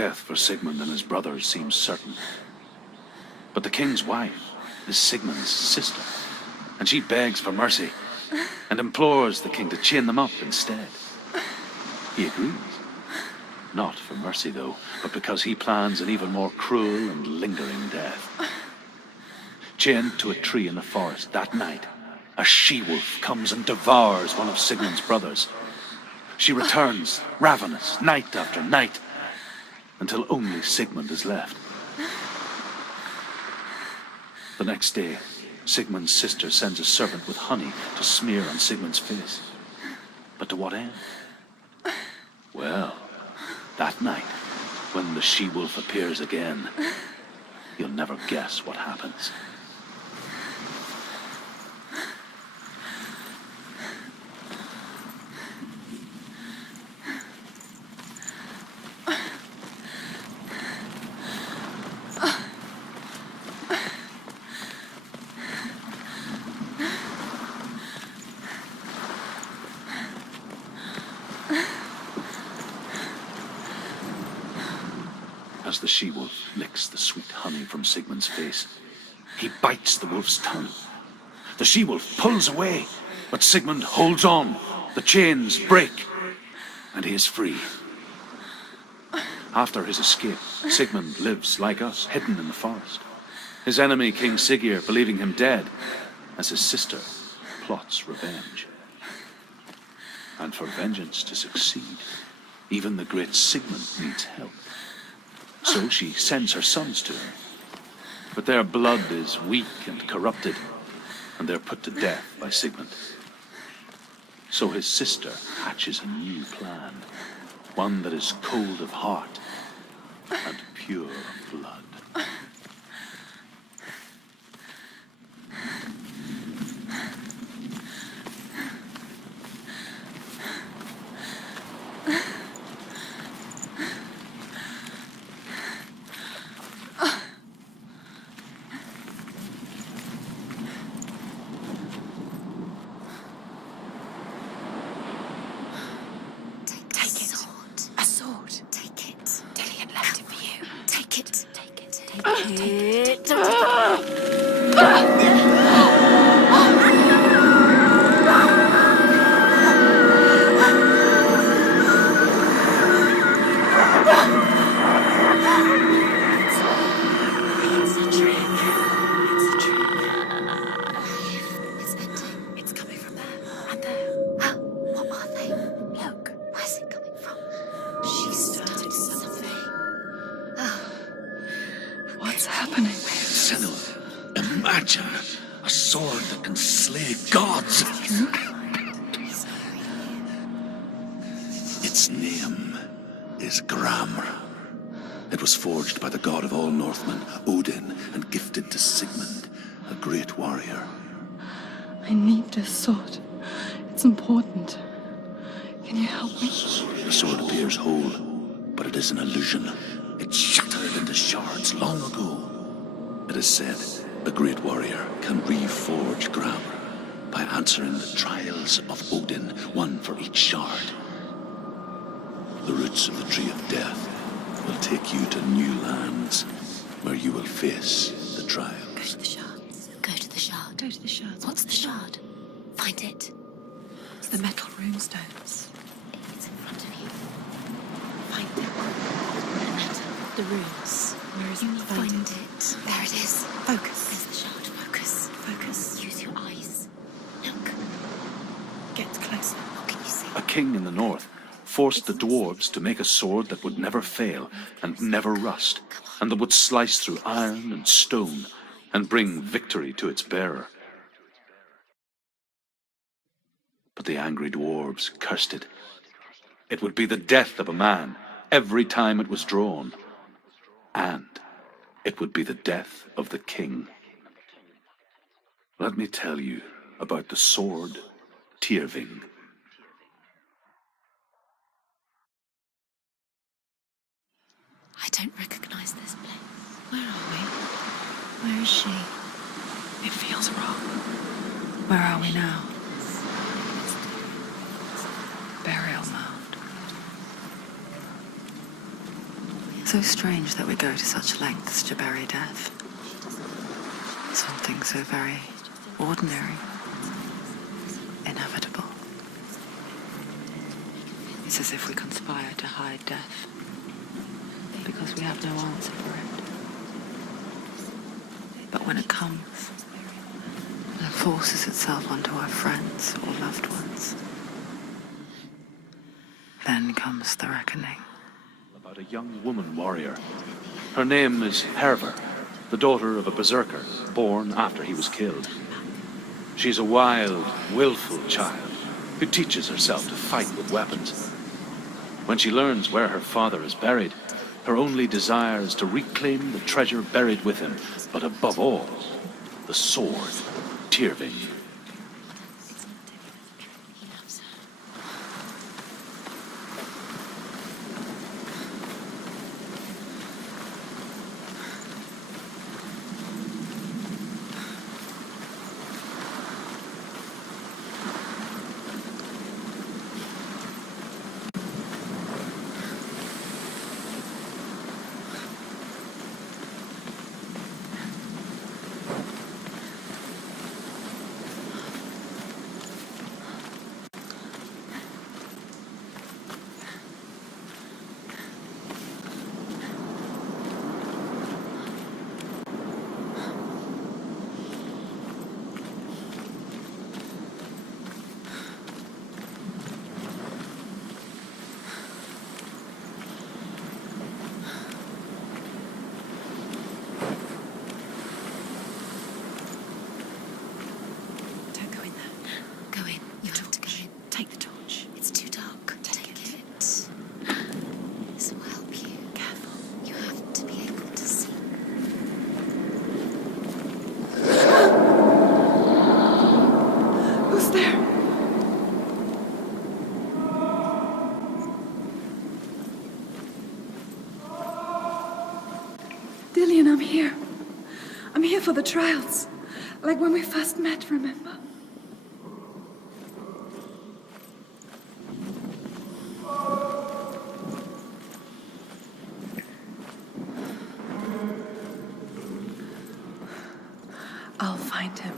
death for Sigmund and his brothers seems certain. But the king's wife is Sigmund's sister, and she begs for mercy and implores the king to chain them up instead. He agrees. Not for mercy, though, but because he plans an even more cruel and lingering death. Chained to a tree in the forest that night, a she-wolf comes and devours one of Sigmund's brothers. She returns, ravenous, night after night, until only Sigmund is left. The next day, Sigmund's sister sends a servant with honey to smear on Sigmund's face. But to what end? Well, that night, when the she-wolf appears again, you'll never guess what happens. As the she-wolf licks the sweet honey from Sigmund's face, he bites the wolf's tongue. The she-wolf pulls away, but Sigmund holds on. The chains break, and he is free. After his escape, Sigmund lives like us, hidden in the forest. His enemy, King Siggeir, believing him dead, as his sister plots revenge. And for vengeance to succeed, even the great Sigmund needs help. So she sends her sons to him. But their blood is weak and corrupted, and they're put to death by Sigmund. So his sister hatches a new plan, one that is cold of heart and pure of blood. Senuas, imagine a sword that can slay gods. Its name is Gramr. It was forged by the god of all Northmen, Odin, and gifted to Sigmund, a great warrior. I need this sword. It's important. Can you help me? The sword appears whole, but it is an illusion. It shattered into shards long ago. It is said a great warrior can reforge Gramr by answering the trials of Odin, one for each shard. The roots of the Tree of Death will take you to new lands where you will face the trials. Go to the shards. Go to the shard. Go to the shards. What's the shard? Find it. It's the metal runestones. It's in front of you. Find it. The metal. The runes. Where is You it? need to find it. There it is. Focus. There's the shard. Focus. Focus. Use your eyes. Look. Get closer. What can you see? A king in the north forced the dwarves to make a sword that would never fail and never rust, and that would slice through iron and stone and bring victory to its bearer. But the angry dwarves cursed it. It would be the death of a man every time it was drawn, and it would be the death of the king. Let me tell you about the sword Tyrving. I don't recognize this place. Where are we? Where is she? It feels wrong. Where are we now? Burial mound. so strange that we go to such lengths to bury death. Something so very ordinary, inevitable. It's as if we conspire to hide death, because we have no answer for it. But when it comes, and it forces itself onto our friends or loved ones, then comes the reckoning. About a young woman warrior. Her name is Herver, the daughter of a berserker, born after he was killed. She's a wild, willful child who teaches herself to fight with weapons. When she learns where her father is buried, her only desire is to reclaim the treasure buried with him, but above all, the sword, Tyrving. Dillian, I'm here. I'm here for the trials. Like when we first met, remember? I'll find him.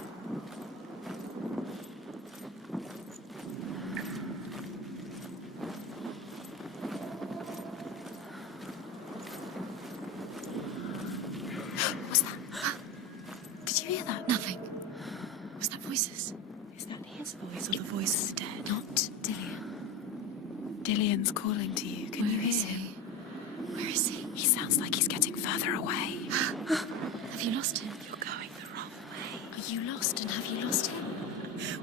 What's that? Did you hear that? Nothing. Was that voices? Is that his voice or the voice of the dead? Not Dillian. Dillian's calling to you. Can you Where is hear him? he? Where is he? He sounds like he's getting further away. Have you lost him? You're going the wrong way. Are you lost and have you lost him?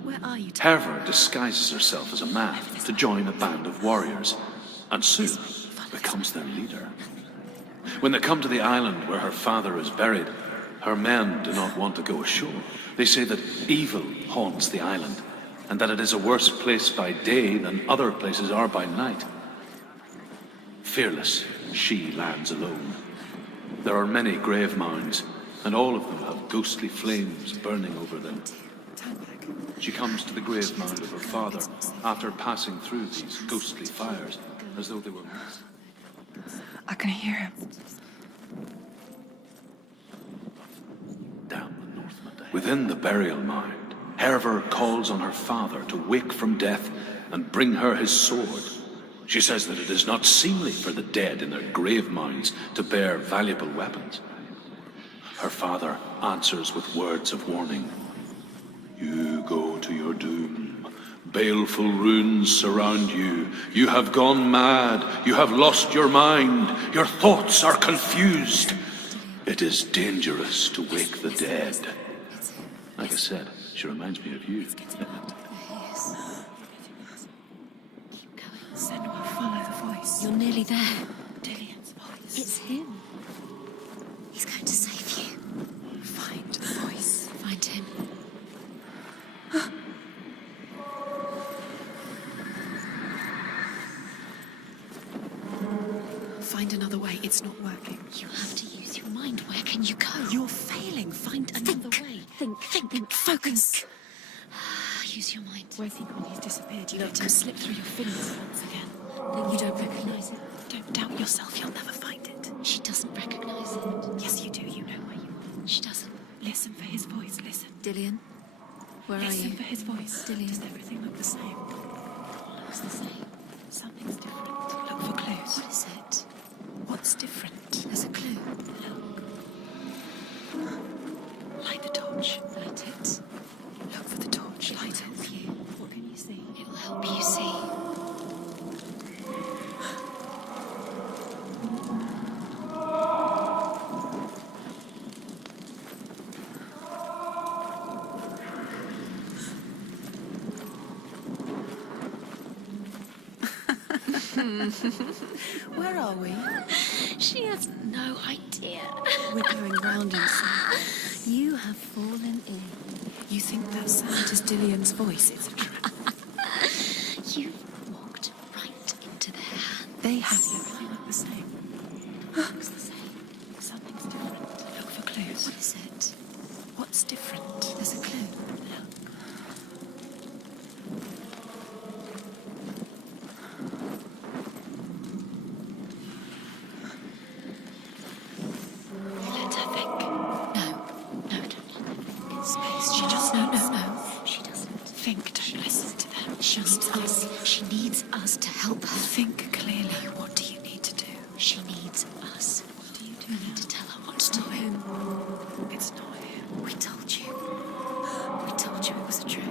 Where are you? Herver disguises herself as a man to join a band of warriors, and soon becomes their leader. When they come to the island where her father is buried, her men do not want to go ashore. They say that evil haunts the island, and that it is a worse place by day than other places are by night. Fearless, she lands alone. There are many grave mounds, and all of them have ghostly flames burning over them. She comes to the grave mound of her father after passing through these ghostly fires, as though they were... I can hear him. Down the Northland. Within the burial mound, Herver calls on her father to wake from death and bring her his sword. She says that it is not seemly for the dead in their grave mounds to bear valuable weapons. Her father answers with words of warning. You go to your doom. Baleful runes surround you. You have gone mad. You have lost your mind. Your thoughts are confused. It is dangerous to wake the dead. Like I said, she reminds me of you. Senua, follow the voice. You're nearly there. Dillian's voice. It's him. He's going to save you. Find the voice. Find him. Find another way. It's not working. You have to use your mind. Where can you go? You're failing. Find another way. Think. Focus. Use your mind. Where's he gone? He's disappeared. You let him slip through your fingers once again. Then you don't recognize it. Don't doubt yourself. You'll never find it. She doesn't recognize it. Yes, you do. You know where you are. She doesn't. Listen for his voice. Listen. Dillian, where are Listen you? for his voice. Dillian. Does everything look the same? Looks the same. Something's different. Look for clues. What is it? What's different? There's a clue. Light the torch. Light it. Look for the torch. Light it. Help you. What can you see? It will help you see. Where are we? She has no idea. We're going round in circles. You have fallen in. You think that sound is Dillian's voice? It's a trap. You walked right into their hands. They have everything look the same. Looks the same. Something's different. Look for clues. What is it? What's different? There's a clue. Let her think. No, don't let her think. Space. She just no. She doesn't. Think. Don't listen to them. She needs us. She needs us to help her. Think clearly. What do you need to do? She needs us. What do you do We need to tell her what to do. It's not him. We told you. We told you it was a trick.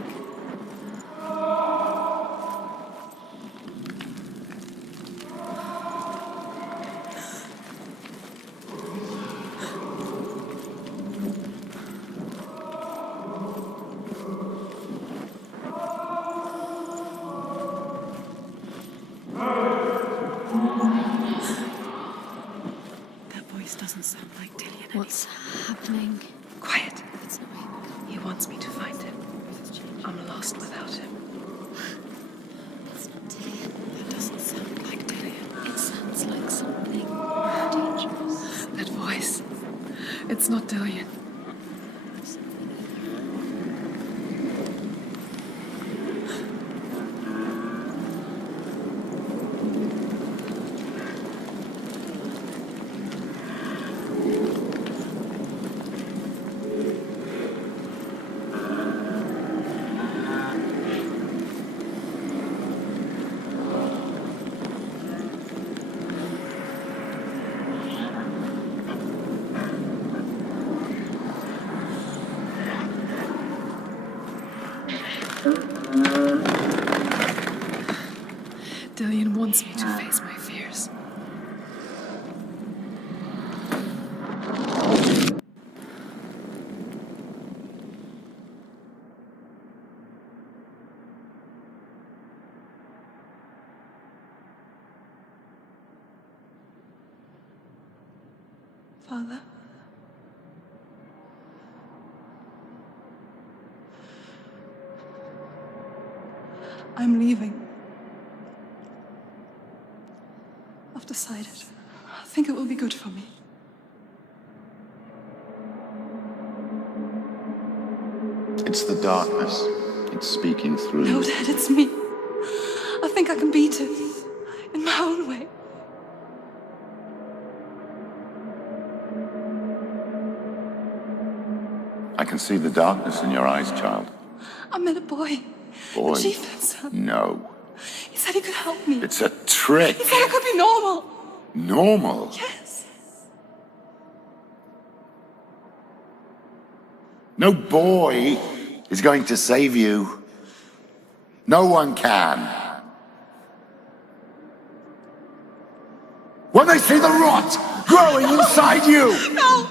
That voice doesn't sound like Dillian. What's happening? Quiet. It's not him. He wants me to find him. I'm lost without him. It's not Dillian. That doesn't sound like Dillian. It sounds like something dangerous. That voice. It's not Dillian. Dillian wants me to face my fears. Father? I'm leaving. I've decided. I think it will be good for me. It's the darkness. It's speaking through No, you. Dad, it's me. I think I can beat it. In my own way. I can see the darkness in your eyes, child. I met a boy. Boy. The chief had son. No. He said he could help me. It's a trick. He said I could be normal. Normal. Yes. No boy is going to save you. No one can. When they see the rot growing inside you, No!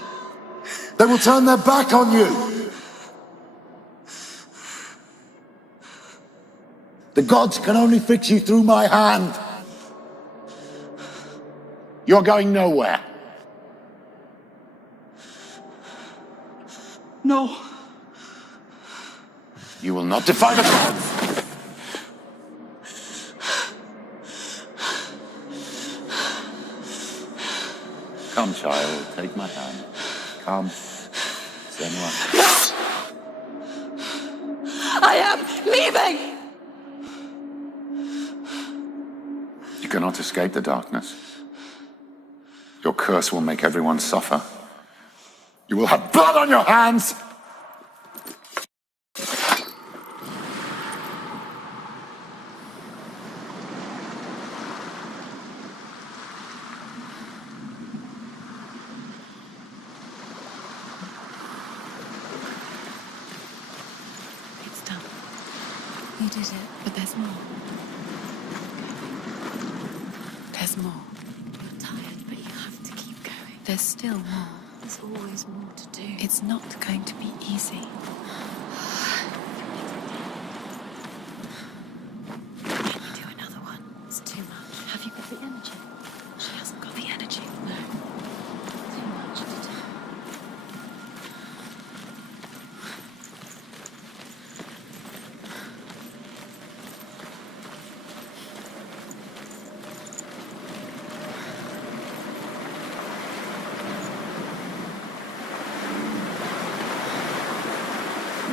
they will turn their back on you. The gods can only fix you through my hand. You're going nowhere. No. You will not defy the gods. Come, child, take my hand. Come. Senuas. I am leaving! You cannot escape the darkness. Your curse will make everyone suffer. You will have blood on your hands! It's done. You did it, but there's more. There's more. You're tired, but you have to keep going. There's still more. There's always more to do. It's not going to be easy. Can you do another one? It's too much. Have you got the energy? She hasn't got the energy. No. Too much to do.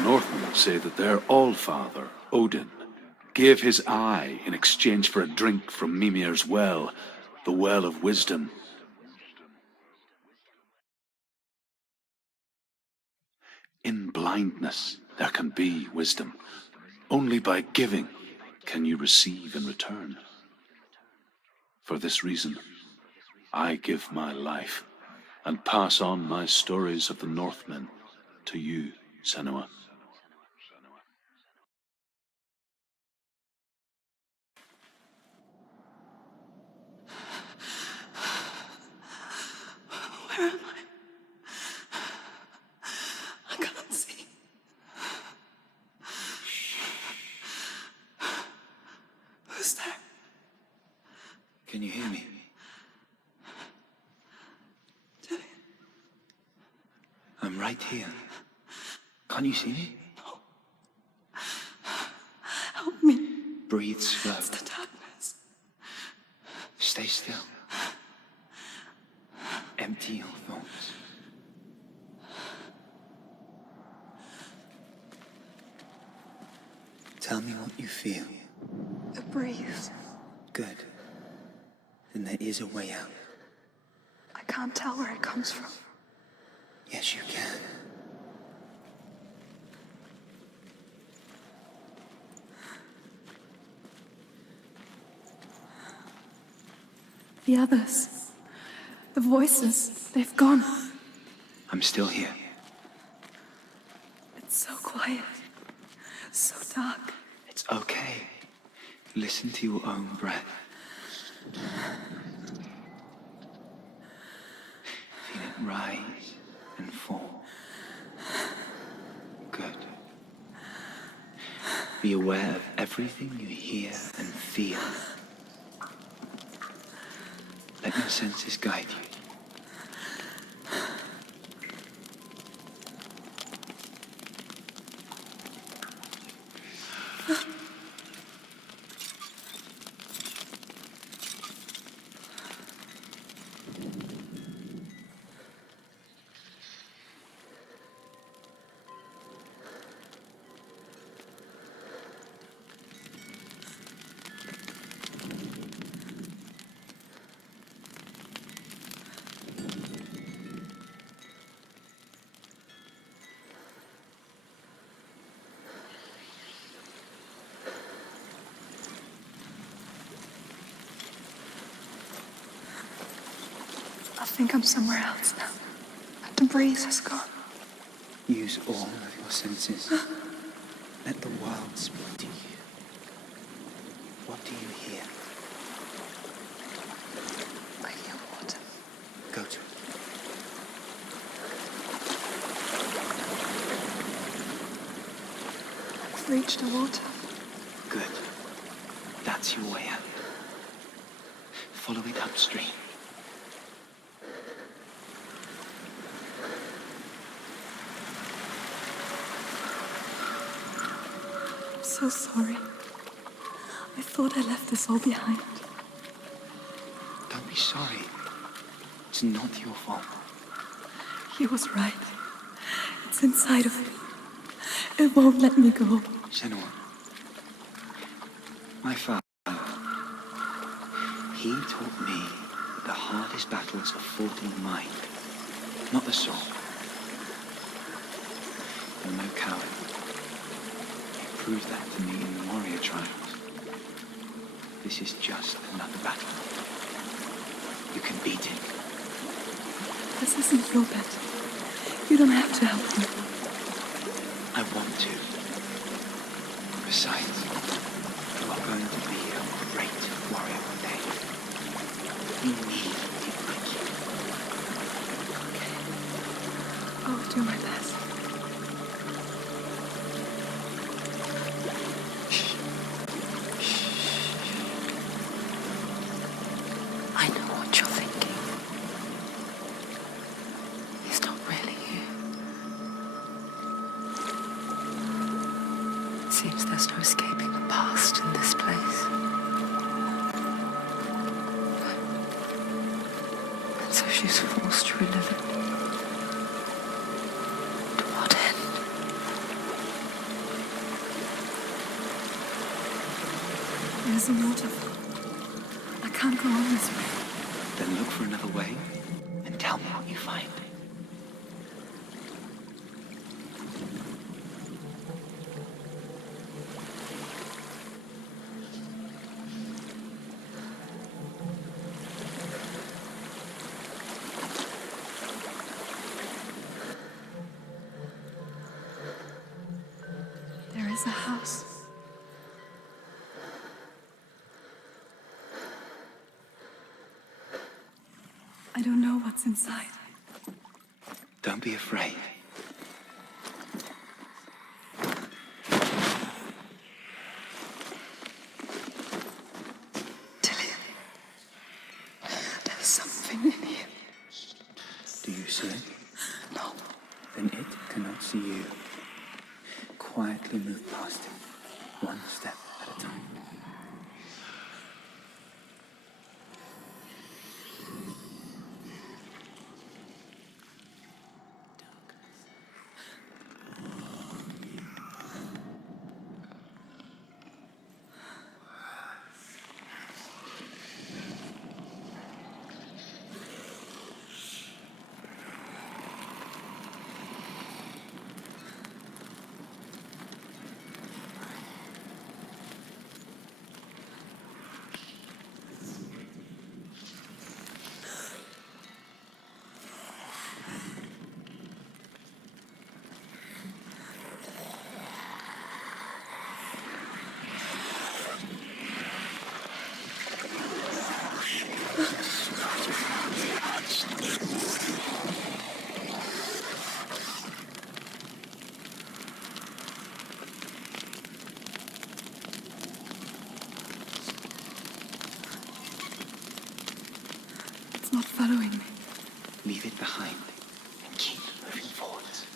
Northmen say that their Allfather, Odin, gave his eye in exchange for a drink from Mimir's well, the Well of Wisdom. In blindness, there can be wisdom. Only by giving can you receive in return. For this reason, I give my life and pass on my stories of the Northmen to you, Senua. Where am I? I can't see. Who's there? Can you hear me? Dillian. I'm right here. Can't you see me? Help me. Breathe slow. It's the darkness. Stay still. Empty your thoughts. Tell me what you feel. A breeze. Good. Then there is a way out. I can't tell where it comes from. Yes, you can. The others. The voices. They've gone. I'm still here. It's so quiet. So dark. It's okay. Listen to your own breath. Feel it rise and fall. Good. Be aware of everything you hear and feel. Let your senses guide you. I think I'm somewhere else now. The breeze has gone. Use all of your senses. Let the world speak to you. What do you hear? I hear water. Go to it. I've reached the water. Good. That's your way out. Follow it upstream. I'm so sorry. I thought I left this all behind. Don't be sorry. It's not your fault. He was right. It's inside of me. It won't let me go. Senua, my father, he taught me The hardest battles are fought in the mind, not the soul. You're no coward. You proved that to me in the warrior trials. This is just another battle. You can beat it. This isn't your bet. You don't have to help me. I want to. Besides, you are going to be a great warrior one day. You need the IQ. I'll do my best. I know what you're thinking. He's not really here. Seems there's no escaping the past in this place. And so she's forced to relive it. To what end? There's a waterfall. I can't go on this way. Then look for another way and tell me what you find. There is a house. I don't know what's inside. Don't be afraid. Dillian, there's something in here. Do you see it? No. Then it cannot see you. Quietly move past it, one step at a time. It's not following me. Leave it behind and keep moving forwards.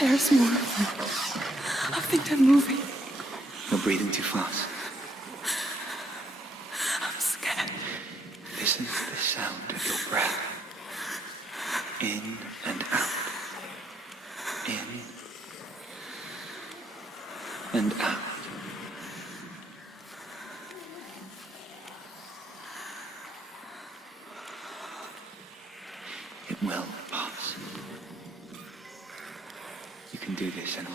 There's more of them. I think they're moving. You're breathing too fast. I'm scared. Listen to the sound of your breath. In and out. In and out. It will pass. You can do this, Senuas.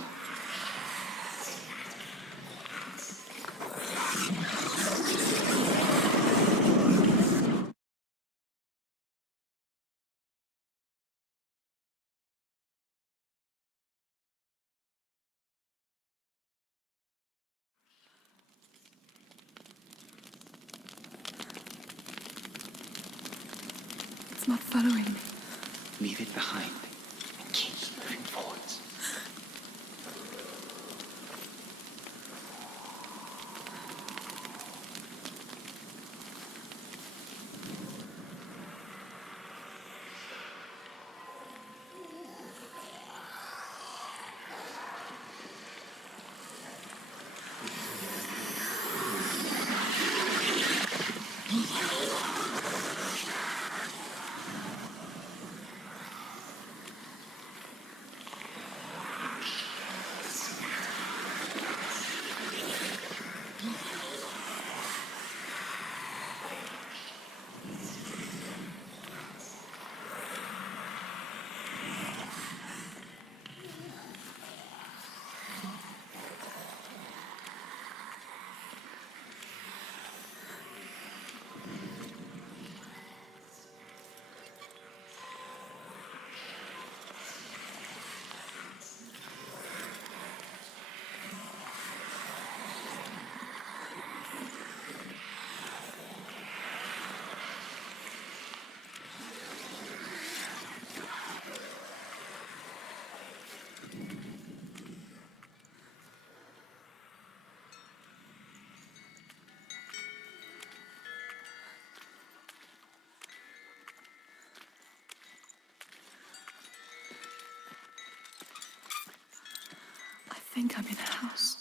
It's not following me. Leave it behind and keep moving forwards. I think I'm in a house.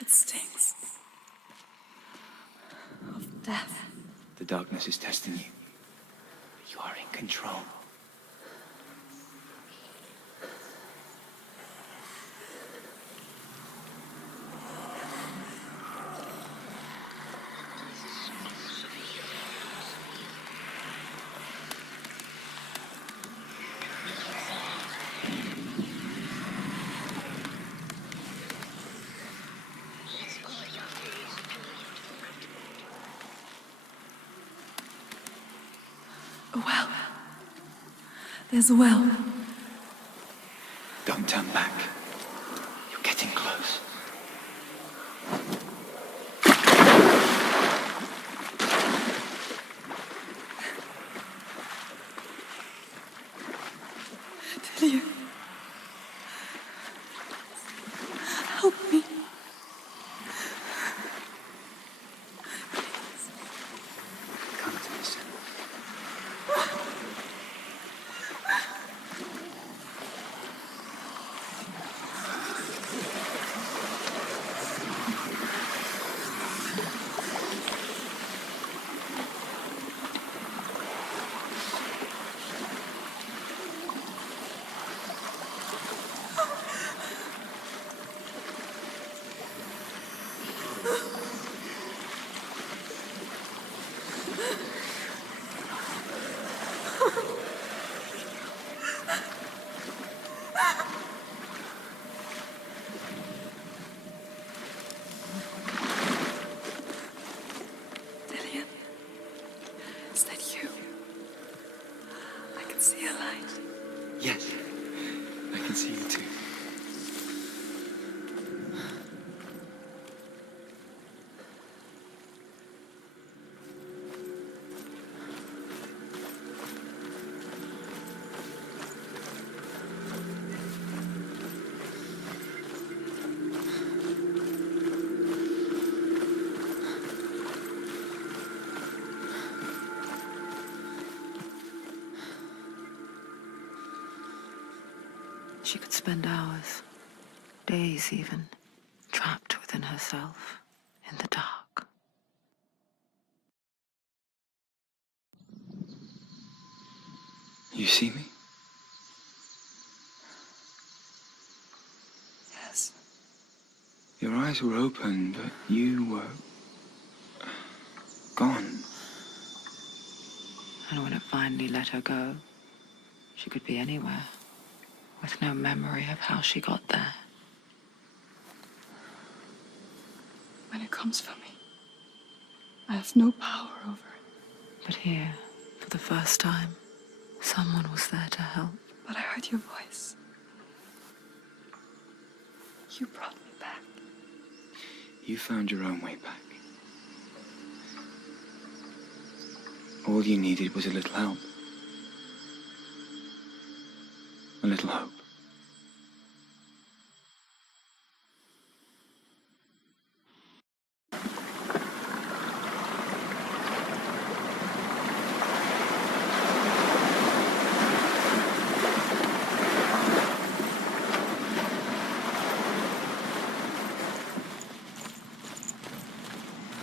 It stinks of death. The darkness is testing you. You are in control. A well. There's a well. Don't turn back. You're getting close. Delia. Help me. Come to me, Senuas. Delia. Is that you? I can see a light. Yes, I can see you too. She could spend hours, days even, trapped within herself, in the dark. You see me? Yes. Your eyes were open, but you were gone. And when it finally let her go, she could be anywhere, with no memory of how she got there. When it comes for me, I have no power over it. But here, for the first time, someone was there to help. But I heard your voice. You brought me back. You found your own way back. All you needed was a little help. A little hope.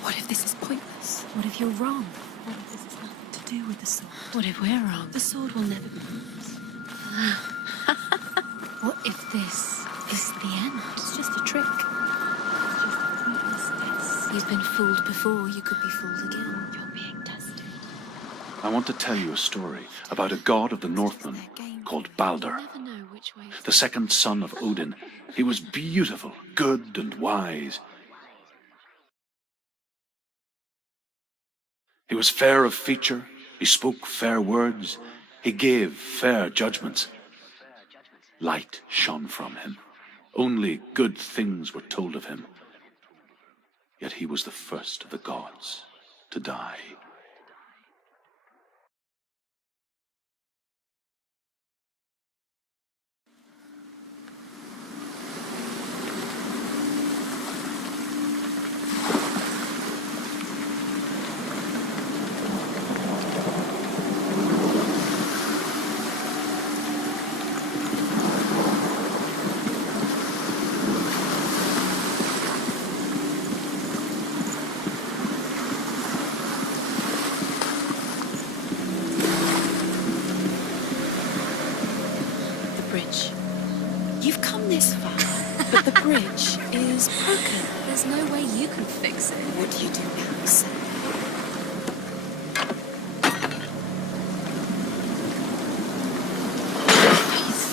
What if this is pointless? What if you're wrong? What if this has nothing to do with the sword? What if we're wrong? The sword will never be yours. What if this is the end? It's just a trick. It's just a pointless test. You've been fooled before, you could be fooled again. You're being tested. I want to tell you a story about a god of the Northmen called Balder, You never know which way the second son of Odin. He was beautiful, good, and wise. He was fair of feature, he spoke fair words, he gave fair judgments. Light shone from him. Only good things were told of him. Yet he was the first of the gods to die. bridge. You've come this far, but the bridge is broken. There's no way you can fix it. What do you do now, sir?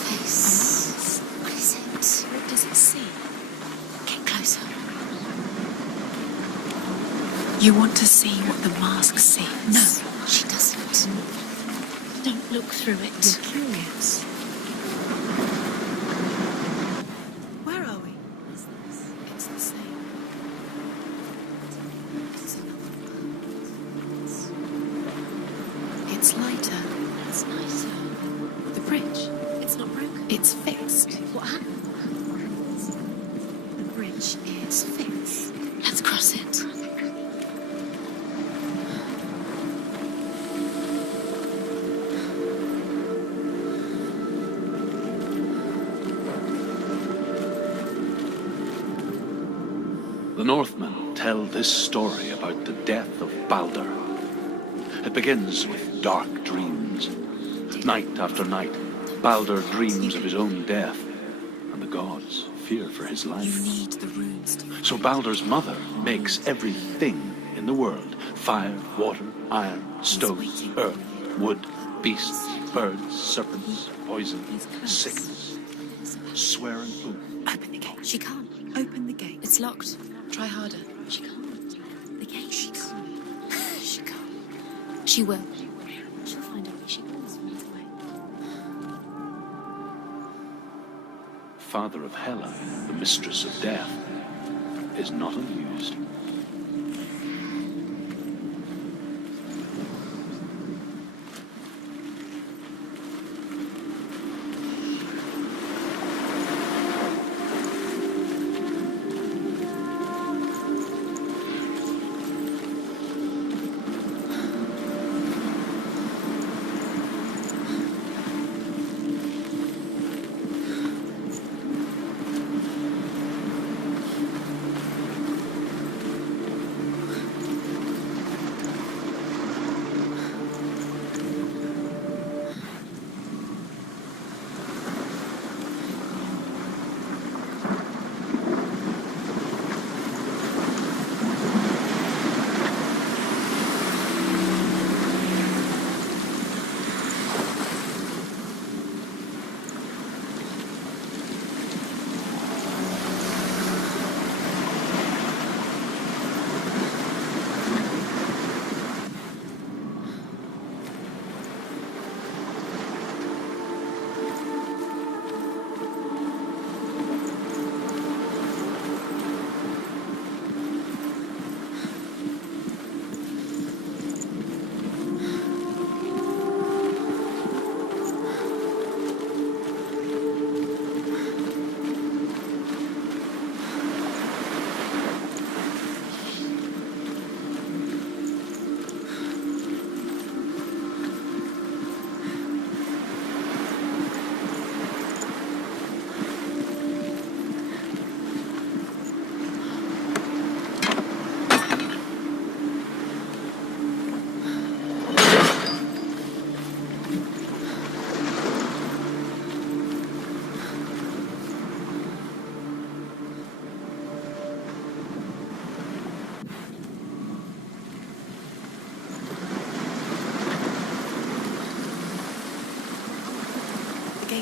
Face. What is it? What does it see? Get closer. You want to see what the mask sees? No, she doesn't. Don't look through it. You're curious. Where are we? It's the same. It's lighter. That's nicer. The bridge. It's not broken. It's fixed. What happened? The bridge is fixed. Let's cross it. The Northmen tell this story about the death of Balder. It begins with dark dreams. Night after night, Balder dreams of his own death, and the gods fear for his You life. need the runes to... So Balder's mother makes everything in the world: fire, water, iron, stone, earth, wood, beasts, birds, serpents, poison, sickness. Swear an oath. Open the gate. She can't. Open the gate. It's locked. Try harder. She can't. The gate. She can't. She can't. She will. She'll find a way. She always finds a way. Father of Hela, the mistress of death, is not amused.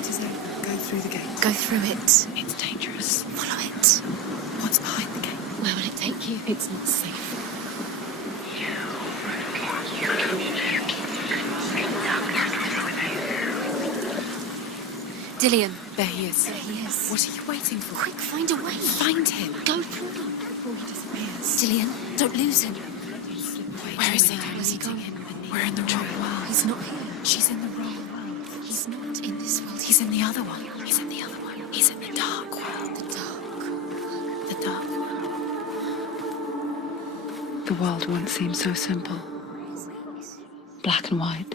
gate is open. Go through the gate. Go through it. It's dangerous. Follow it. What's behind the gate? Where will it take you? It's not safe. Dillian. There he is. There he is. What are you waiting for? Quick, find a way. Find him. Go through. Before he disappears. Dillian, don't lose him. Where is he? Where's he gone? We're in the wrong world. He's not here. She's in the wrong world. He's not in this world. He's in the other one. He's in the other one. He's in the dark world. The dark. The dark world. The world once seemed so simple. Black and white.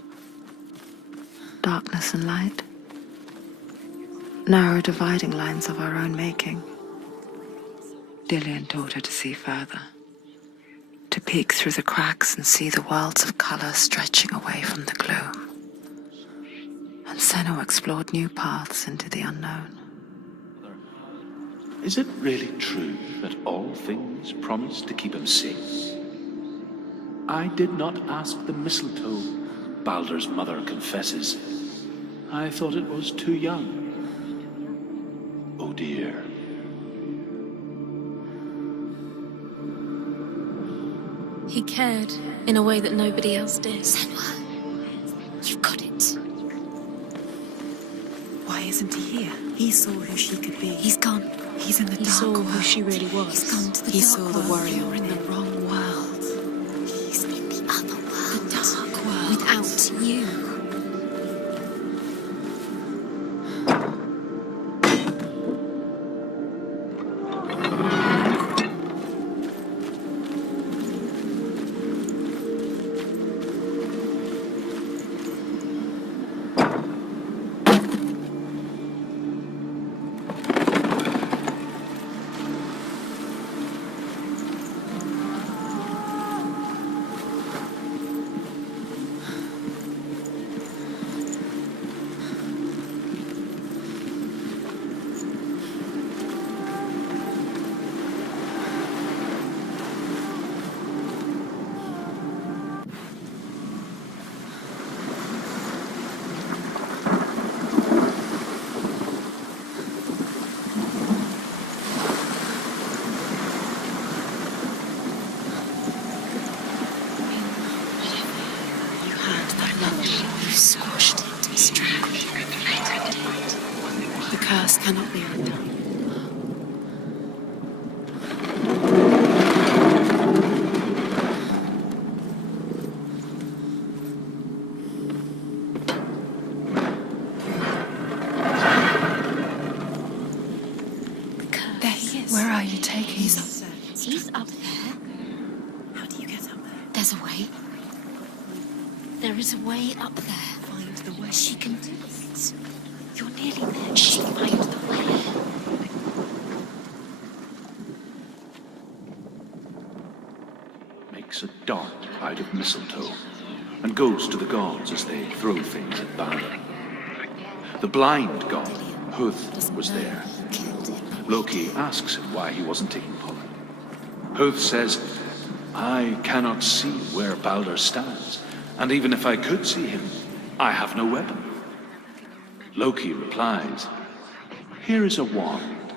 Darkness and light. Narrow dividing lines of our own making. Dillian taught her to see further. To peek through the cracks and see the worlds of color stretching away from the gloom. And Senua explored new paths into the unknown. Is it really true that all things promise to keep him safe? I did not ask the mistletoe, Baldur's mother confesses. I thought it was too young. Oh dear. He cared in a way that nobody else did. Senua, you've got it. Why isn't he here? He saw who she could be. He's gone. He's in the He dark saw world. who she really was. He's gone to the He dark saw the world. warrior. You're in the wrong world. He's in the other world. The dark world. Without you. You squashed it, strangled it. The curse cannot be undone. There he is. Where are you taking? He's up there. He's up there. How do you get up there? There's a way. There is a way up there. Find the way. She can do it. You're nearly there. She find the way. Makes a dart out of mistletoe and goes to the gods as they throw things at Baldur. The blind god, Huth, was there. He killed him. Loki asks him why he wasn't taking part. Huth says, I cannot see where Baldur stands, and even if I could see him, I have no weapon. Loki replies, here is a wand.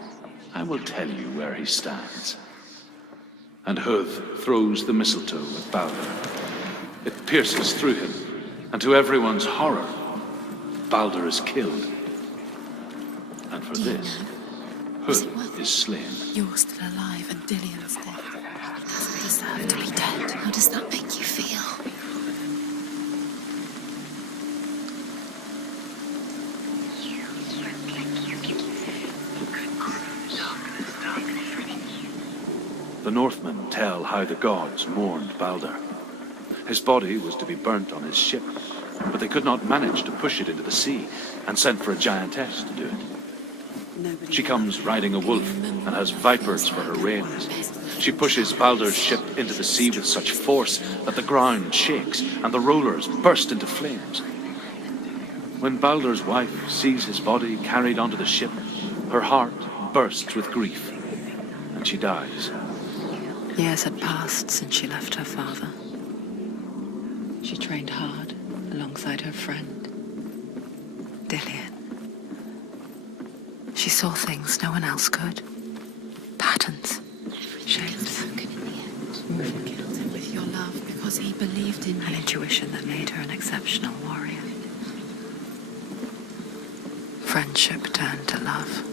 I will tell you where he stands. And Huth throws the mistletoe at Baldur. It pierces through him, and to everyone's horror, Baldur is killed. And for this, Huth is slain. You're still alive and Dillian's dead. He doesn't deserve to be dead. How does that make you feel? The Northmen tell how the gods mourned Baldur. His body was to be burnt on his ship, but they could not manage to push it into the sea and sent for a giantess to do it. She comes riding a wolf and has vipers for her reins. She pushes Baldur's ship into the sea with such force that the ground shakes and the rollers burst into flames. When Baldur's wife sees his body carried onto the ship, her heart bursts with grief, and she dies. Years had passed since she left her father. She trained hard alongside her friend, Dillian. She saw things no one else could. Patterns, shapes, Broken in the end. You killed him with your love because he believed in an you. intuition that made her an exceptional warrior. Friendship turned to love.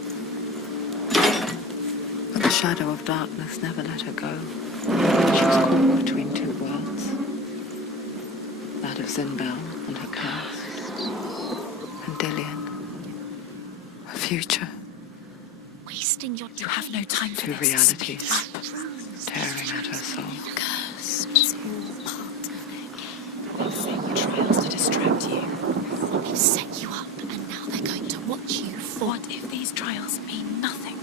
But the shadow of darkness never let her go. She was caught between two worlds. That of Zinbel and her curse. And Dillian. Her future. Wasting your time. You have no time for Two this. realities tearing at her soul. Cursed. Small part of it. Same trials to distract you. They've set you up and now they're going to watch you fall. What if these trials mean nothing?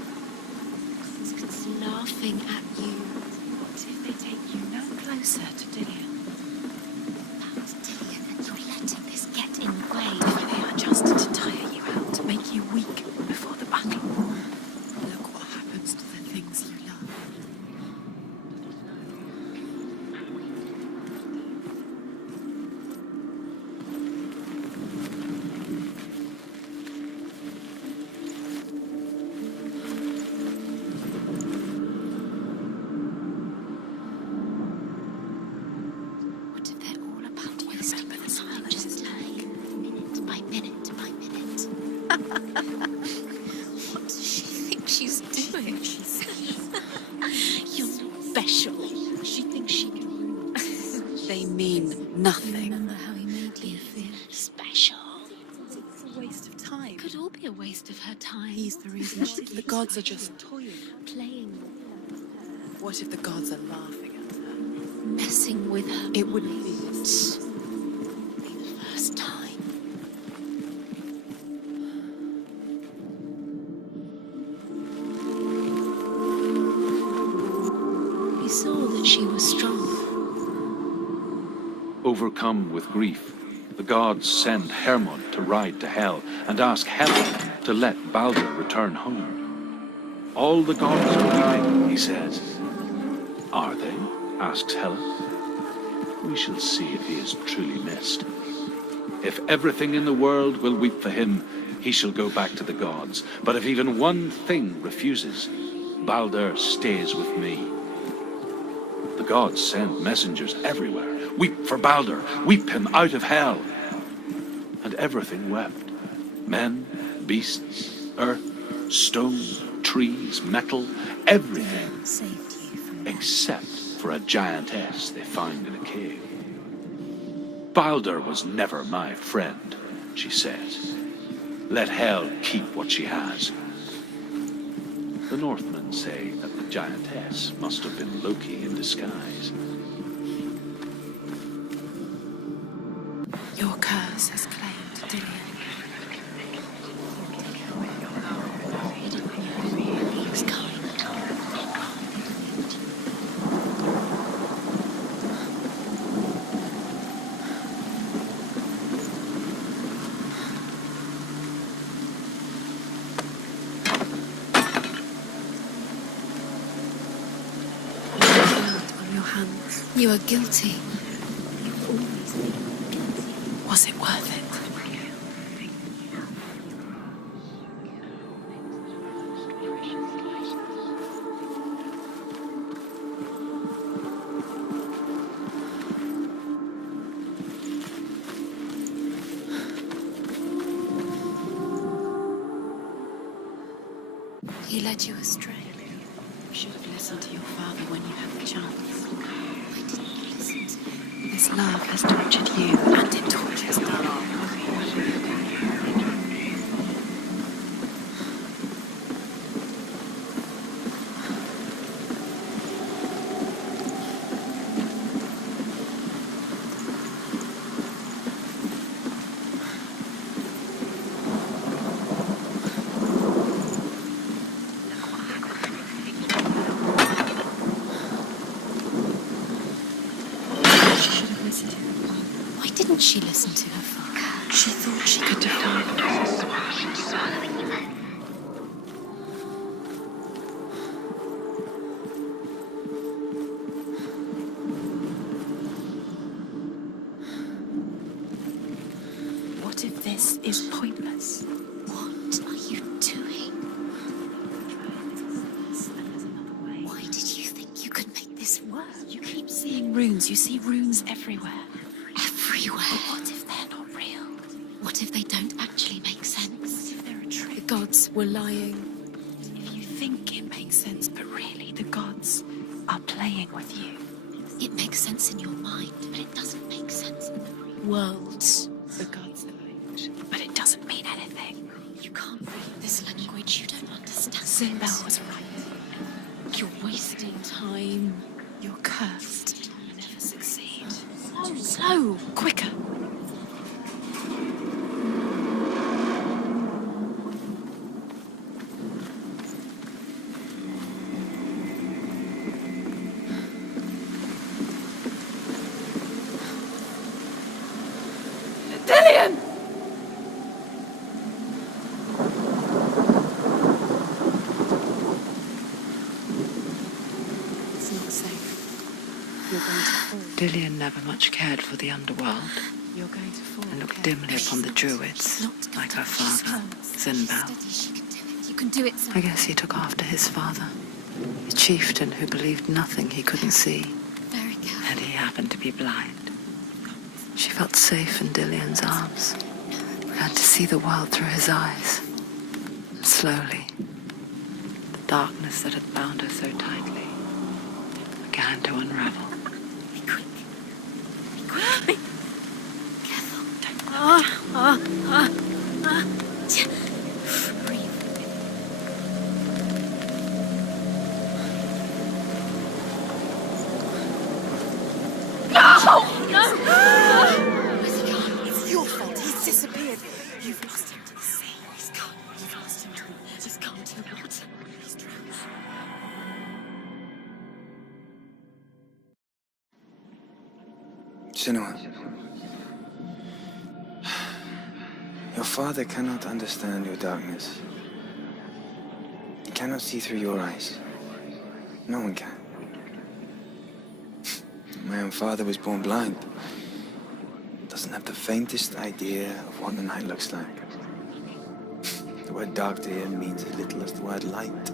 It's laughing at you. What if they take you no closer to Dillian? About Dillian, and you're letting this get in the way. If they are just to tire you out, to make you weak before the battle. Look what happens to the things you love. What if they're all about wasting the time, just like minute by minute by minute? What does she think she's doing? You're not special. She thinks she can. They mean nothing. Remember how he made you feel special? It's a waste of time. It could all be a waste of her time. He's the reason. What if the gods are just toying, playing? What if the gods are laughing at her, messing with her? It wouldn't be the first time. He saw that she was strong. Overcome with grief, the gods send Hermod to ride to Hell and ask Hela to let Baldur return home. All the gods are weeping, he says. Are they? Asks Hela. We shall see if he is truly missed. If everything in the world will weep for him, he shall go back to the gods. But if even one thing refuses, Baldur stays with me. The gods send messengers everywhere. Weep for Baldur, weep him out of Hell. And everything wept. Men, beasts, earth, stone, trees, metal, everything. Saved you from Except for a giantess they found in a cave. Baldur was never my friend, she says. Let Hell keep what she has. The Northmen say that the giantess must have been Loki in disguise. your curse has claimed Dillian. He was coming. On your hands. You are guilty. Was it worth it? He led you astray. You should have listened to your father when you had the chance. Why didn't you listen to him? This love has tortured you, and it tortures me. Why didn't she listen to her father? She thought she could defy him. What if this is pointless? What are you doing? runes. You see runes everywhere. Everywhere? But what if they're not real? What if they don't actually make sense? What if they're a trick? The gods were lying. If you think it makes sense, but really the gods are playing with you. It makes sense in your mind, but it doesn't make sense in the real world. The gods are light, but it doesn't mean anything. You can't read this language. You don't understand. Sinbel was right. You're wasting time. You're cursed. You never succeed. Slow, quicker. Dillian! It's not safe. You're going to fall. Dillian never much cared for the underworld You're going to fall. and looked dimly upon the druids, like her father, Sinbel. You can do it. I guess he took after his father, a chieftain who believed nothing he couldn't see, Very careful. and he happened to be blind. She felt safe in Dillian's arms, learned to see the world through his eyes. And slowly, the darkness that had bound her so tightly began to unravel. Be quick. Be quick. Be careful. Don't breathe. Where's he gone? It's your fault. He's disappeared. You've lost him to the sea. He's gone. You've lost him to the He's gone to the water. He's drowned. Senua, your father cannot understand your darkness. He cannot see through your eyes. No one can. My own father was born blind. Doesn't have the faintest idea of what the night looks like. The word dark to him means as little as the word light.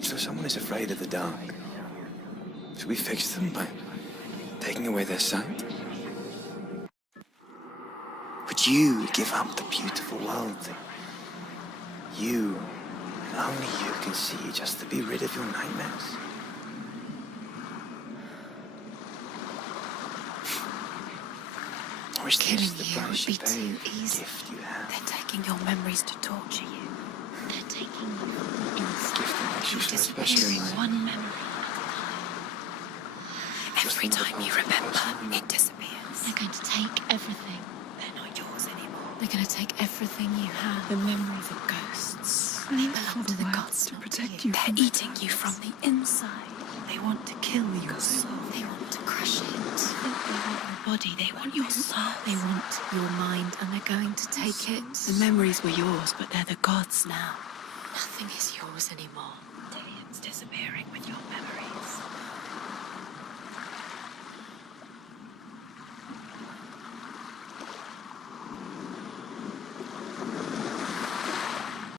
So if someone is afraid of the dark, should we fix them by taking away their sight? Would you give up the beautiful world that you, and only you, can see just to be rid of your nightmares? Or is Killing this the you would price be you pay too for the easy. gift you have? They're taking your memories to torture you. They're taking you from the inside. Gift that makes you so special in Disappearing life. one memory at a time. Every time you remember, it disappears. They're going to take everything. They're not yours anymore. They're going to take everything you have. The memories of ghosts. They belong to the gods, to protect you. They're eating you from the inside. They want to kill your soul. They want to crush it. They want your body. They want your soul. They want your mind, and they're going to take it. The memories were yours, but they're the gods now. Nothing is yours anymore. Dillian's disappearing with your memories.